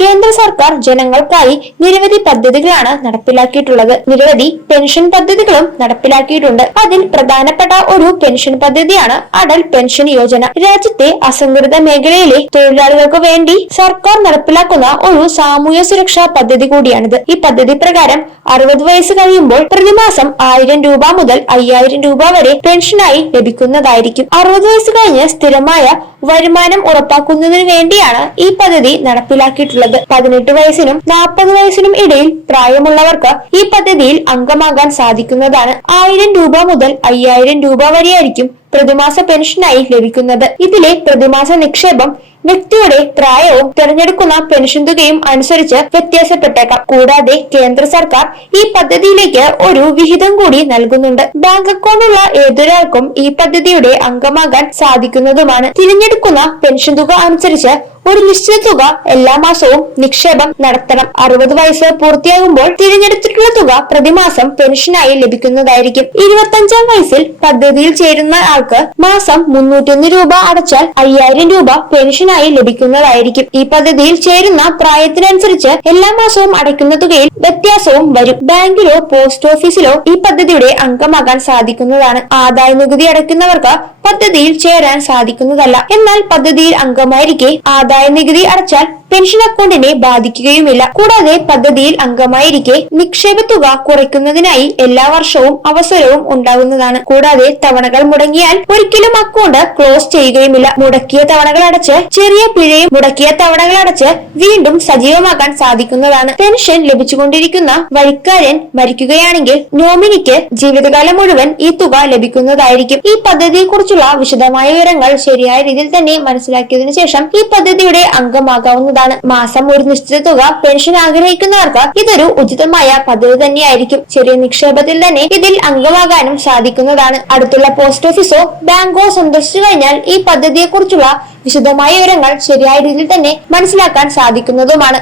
കേന്ദ്ര സർക്കാർ ജനങ്ങൾക്കായി നിരവധി പദ്ധതികളാണ് നടപ്പിലാക്കിയിട്ടുള്ളത്. നിരവധി പെൻഷൻ പദ്ധതികളും നടപ്പിലാക്കിയിട്ടുണ്ട്. അതിൽ പ്രധാനപ്പെട്ട ഒരു പെൻഷൻ പദ്ധതിയാണ് അടൽ പെൻഷൻ യോജന. രാജ്യത്തെ അസംഘടിത മേഖലയിലെ തൊഴിലാളികൾക്ക് വേണ്ടി സർക്കാർ നടപ്പിലാക്കുന്ന ഒരു സാമൂഹ്യ സുരക്ഷാ പദ്ധതി കൂടിയാണിത്. ഈ പദ്ധതി പ്രകാരം അറുപത് വയസ്സ് കഴിയുമ്പോൾ പ്രതിമാസം ആയിരം രൂപ മുതൽ അയ്യായിരം രൂപ വരെ പെൻഷനായി ലഭിക്കുന്നതായിരിക്കും. അറുപത് വയസ്സ് കഴിഞ്ഞ് സ്ഥിരമായ വരുമാനം ഉറപ്പാക്കുന്നതിന് വേണ്ടിയാണ് ഈ പദ്ധതി നടപ്പിലാക്കിയിട്ടുള്ളത്. പതിനെട്ട് വയസ്സിനും നാൽപ്പത് വയസ്സിനും ഇടയിൽ പ്രായമുള്ളവർക്ക് ഈ പദ്ധതിയിൽ അംഗമാകാൻ സാധിക്കുന്നതാണ്. ആയിരം രൂപ മുതൽ അയ്യായിരം രൂപ വരെയായിരിക്കും പ്രതിമാസ പെൻഷനായി ലഭിക്കുന്നത്. ഇതിലെ പ്രതിമാസ നിക്ഷേപം വ്യക്തിയുടെ പ്രായവും തിരഞ്ഞെടുക്കുന്ന പെൻഷൻ തുകയും അനുസരിച്ച് വ്യത്യാസപ്പെട്ടേക്കാം. കൂടാതെ കേന്ദ്ര സർക്കാർ ഈ പദ്ധതിയിലേക്ക് ഒരു വിഹിതം കൂടി നൽകുന്നുണ്ട്. ബാങ്ക് അക്കൗണ്ടുള്ള ഏതൊരാൾക്കും ഈ പദ്ധതിയുടെ അംഗമാകാൻ സാധിക്കുന്നതുമാണ്. തിരഞ്ഞെടുക്കുന്ന പെൻഷൻ തുക അനുസരിച്ച് ഒരു നിശ്ചിത തുക എല്ലാ മാസവും നിക്ഷേപം നടത്തണം. അറുപത് വയസ്സ് പൂർത്തിയാകുമ്പോൾ തിരഞ്ഞെടുത്തിട്ടുള്ള തുക പ്രതിമാസം പെൻഷനായി ലഭിക്കുന്നതായിരിക്കും. ഇരുപത്തഞ്ചാം വയസ്സിൽ പദ്ധതിയിൽ ചേരുന്ന ആൾക്ക് മാസം മുന്നൂറ്റൊന്ന് രൂപ അടച്ചാൽ അയ്യായിരം രൂപ പെൻഷനായി ലഭിക്കുന്നതായിരിക്കും. ഈ പദ്ധതിയിൽ ചേരുന്ന പ്രായത്തിനനുസരിച്ച് എല്ലാ മാസവും അടയ്ക്കുന്ന തുകയിൽ വ്യത്യാസവും വരും. ബാങ്കിലോ പോസ്റ്റ് ഓഫീസിലോ ഈ പദ്ധതിയുടെ അംഗമാകാൻ സാധിക്കുന്നതാണ്. ആദായ നികുതി അടയ്ക്കുന്നവർക്ക് പദ്ധതിയിൽ ചേരാൻ സാധിക്കുന്നതല്ല. എന്നാൽ പദ്ധതിയിൽ അംഗമായിരിക്കെ ആദായ നികുതി അടച്ചാൽ പെൻഷൻ അക്കൗണ്ടിനെ ബാധിക്കുകയുമില്ല. കൂടാതെ പദ്ധതിയിൽ അംഗമായിരിക്കെ നിക്ഷേപ തുക കുറയ്ക്കുന്നതിനായി എല്ലാ വർഷവും അവസരവും ഉണ്ടാകുന്നതാണ്. കൂടാതെ തവണകൾ മുടങ്ങിയാൽ ഒരിക്കലും അക്കൗണ്ട് ക്ലോസ് ചെയ്യുകയുമില്ല. മുടക്കിയ തവണകൾ അടച്ച് ചെറിയ പിഴയും മുടക്കിയ തവണകൾ അടച്ച് വീണ്ടും സജീവമാക്കാൻ സാധിക്കുന്നതാണ്. പെൻഷൻ ലഭിച്ചുകൊണ്ടിരിക്കുന്ന വഴിക്കാരൻ മരിക്കുകയാണെങ്കിൽ നോമിനിക്ക് ജീവിതകാലം മുഴുവൻ ഈ തുക ലഭിക്കുന്നതായിരിക്കും. ഈ പദ്ധതിയെക്കുറിച്ചുള്ള വിശദമായ വിവരങ്ങൾ ശരിയായ രീതിയിൽ തന്നെ മനസ്സിലാക്കിയതിനു ശേഷം ഈ പദ്ധതിയുടെ അംഗമാകാവുന്നതാണ്. മാസം ഒരു നിശ്ചിത തുക പെൻഷൻ ആഗ്രഹിക്കുന്നവർക്ക് ഇതൊരു ഉചിതമായ പദ്ധതി തന്നെയായിരിക്കും. ചെറിയ നിക്ഷേപത്തിൽ തന്നെ ഇതിൽ അംഗമാകാനും സാധിക്കുന്നതാണ്. അടുത്തുള്ള പോസ്റ്റ് ഓഫീസോ ബാങ്കോ സന്ദർശിച്ചു കഴിഞ്ഞാൽ ഈ പദ്ധതിയെക്കുറിച്ചുള്ള വിശദമായ വിവരങ്ങൾ ശരിയായ രീതിയിൽ തന്നെ മനസ്സിലാക്കാൻ സാധിക്കുന്നതുമാണ്.